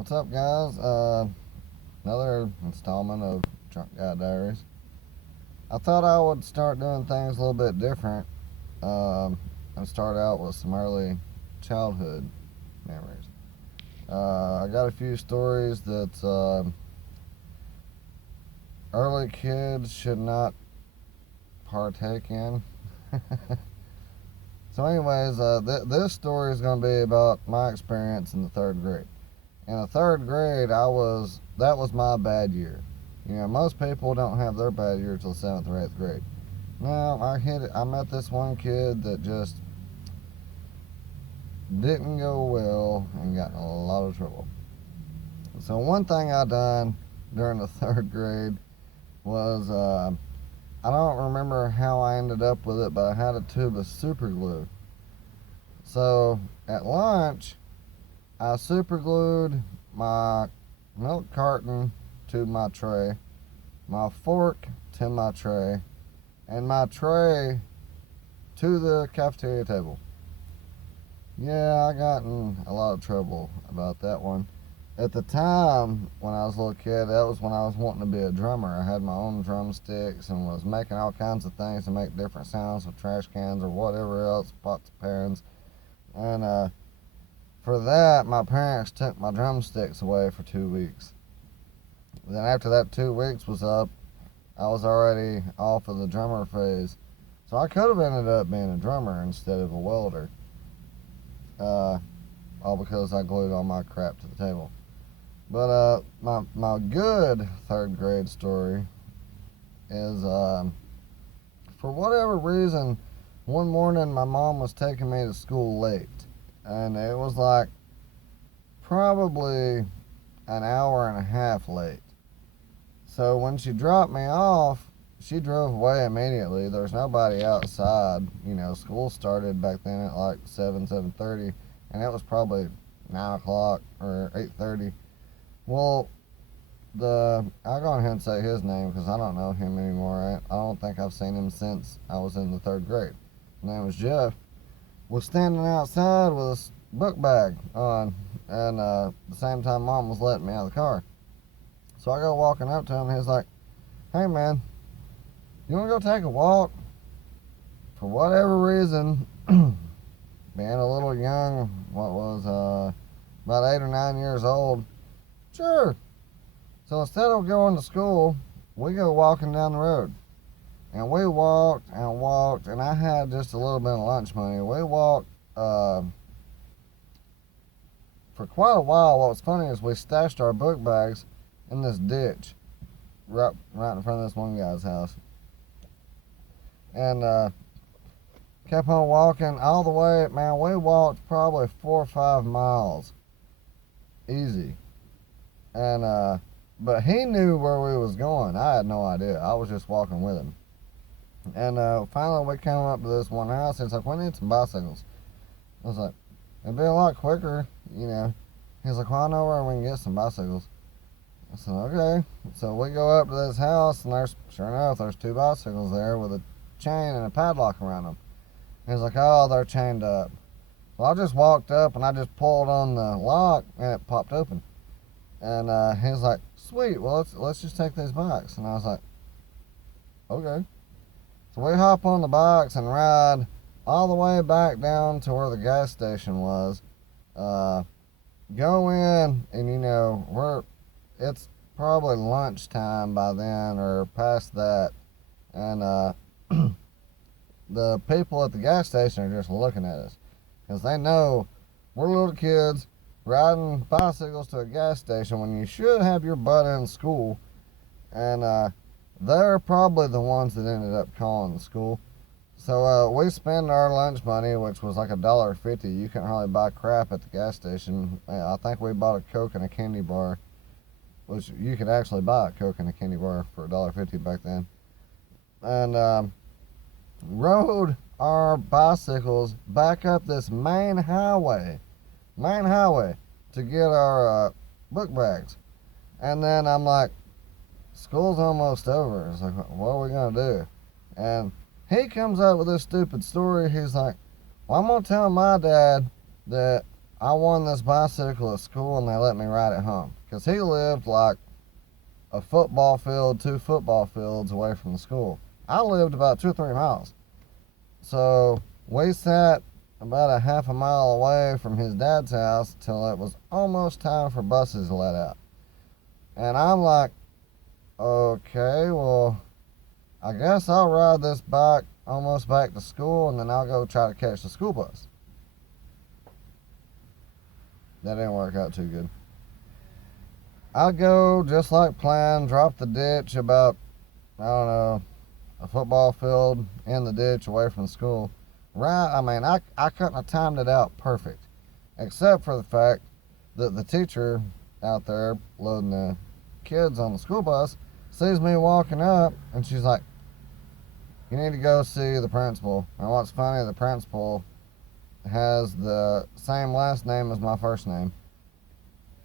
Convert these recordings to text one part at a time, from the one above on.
What's up, guys? Another installment of Guy Diaries. I thought I would start doing things a little bit different and start out with some early childhood memories. I got a few stories that early kids should not partake in. So, anyways, this story is going to be about my experience in the third grade. In the third grade, that was my bad year. You know, most people don't have their bad year till seventh or eighth grade. No, I hit it. I met this one kid that just didn't go well and got in a lot of trouble. So one thing I done during the third grade was I don't remember how I ended up with it, but I had a tube of super glue. So at lunch, I super glued my milk carton to my tray, my fork to my tray, and my tray to the cafeteria table. Yeah, I got in a lot of trouble about that one. At the time, when I was a little kid, that was when I was wanting to be a drummer. I had my own drumsticks and was making all kinds of things to make different sounds with trash cans or whatever else, pots, pans. And for that, my parents took my drumsticks away for 2 weeks. Then after that 2 weeks was up, I was already off of the drummer phase. So I could have ended up being a drummer instead of a welder. All because I glued all my crap to the table. But my good third grade story is for whatever reason, one morning my mom was taking me to school late. And it was like probably an hour and a half late. So when she dropped me off, she drove away immediately. There was nobody outside. You know, school started back then at like 7:30, and it was probably 9 o'clock or 8:30. Well, I'll go ahead and say his name because I don't know him anymore. I don't think I've seen him since I was in the third grade. His name was Jeff. Was standing outside with a book bag on, and the same time Mom was letting me out of the car. So I go walking up to him, and he's like, "Hey man, you want to go take a walk?" For whatever reason, being a little young, about 8 or 9 years old, sure. So instead of going to school, we go walking down the road. And we walked and walked, and I had just a little bit of lunch money. We walked for quite a while. What was funny is we stashed our book bags in this ditch right in front of this one guy's house. And kept on walking all the way. Man, we walked probably 4 or 5 miles. Easy. And but he knew where we was going. I had no idea. I was just walking with him. And finally we came up to this one house. He's like, "We need some bicycles." I was like, "It'd be a lot quicker, you know." He's like, "Well, I know where we can get some bicycles." I said, "Okay." So we go up to this house, and sure enough, there's two bicycles there with a chain and a padlock around them. He's like, "Oh, they're chained up." Well, I just walked up and I just pulled on the lock, and it popped open. And he's like, "Sweet, well, let's just take these bikes." And I was like, "Okay." So we hop on the bikes and ride all the way back down to where the gas station was. Go in, and you know, it's probably lunchtime by then or past that. And the people at the gas station are just looking at us because they know we're little kids riding bicycles to a gas station when you should have your butt in school. And they're probably the ones that ended up calling the school. So we spend our lunch money, which was like $1.50. You couldn't really buy crap at the gas station. I think we bought a Coke and a candy bar, which you could actually buy a Coke and a candy bar for $1.50 back then. And rode our bicycles back up this main highway to get our book bags. And then I'm like, school's almost over. It's like, what are we going to do? And he comes up with this stupid story. He's like, "Well, I'm going to tell my dad that I won this bicycle at school and they let me ride it home. Because he lived like a football field, 2 football fields away from the school. I lived about 2 or 3 miles. So we sat about a half a mile away from his dad's house till it was almost time for buses to let out. And I'm like, okay, well, I guess I'll ride this bike almost back to school and then I'll go try to catch the school bus. That didn't work out too good. I go just like planned, drop the ditch about, I don't know, a football field in the ditch away from school. Right, I couldn't have timed it out perfect, except for the fact that the teacher out there loading the kids on the school bus sees me walking up and she's like, you need to go see the principal. And what's funny, the principal has the same last name as my first name.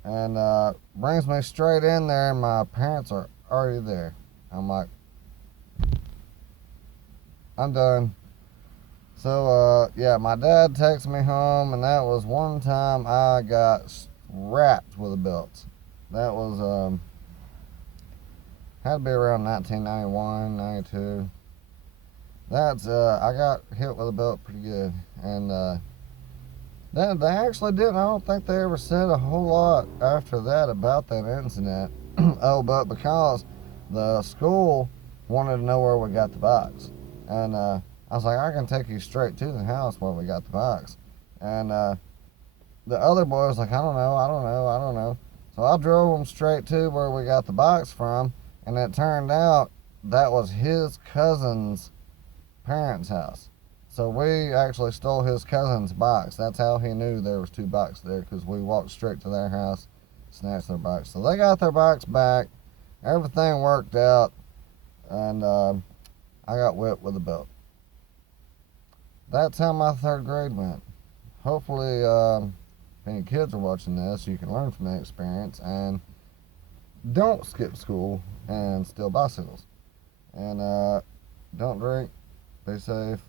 And brings me straight in there and my parents are already there. I'm like, I'm done. So, yeah, my dad takes me home, and that was one time I got wrapped with a belt. That was, had to be around 1991, 92. That's, I got hit with a belt pretty good. And, they actually didn't, I don't think they ever said a whole lot after that about that incident. Oh, but because the school wanted to know where we got the box. And, I was like, I can take you straight to the house where we got the box. And the other boy was like, I don't know. So I drove him straight to where we got the box from. And it turned out that was his cousin's parents' house. So we actually stole his cousin's box. That's how he knew there was 2 boxes there, because we walked straight to their house, snatched their box. So they got their box back. Everything worked out. And I got whipped with a belt. That's how my 3rd grade went. Hopefully, if any kids are watching this, you can learn from the experience and don't skip school and steal bicycles. And don't drink. Be safe.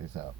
Peace out.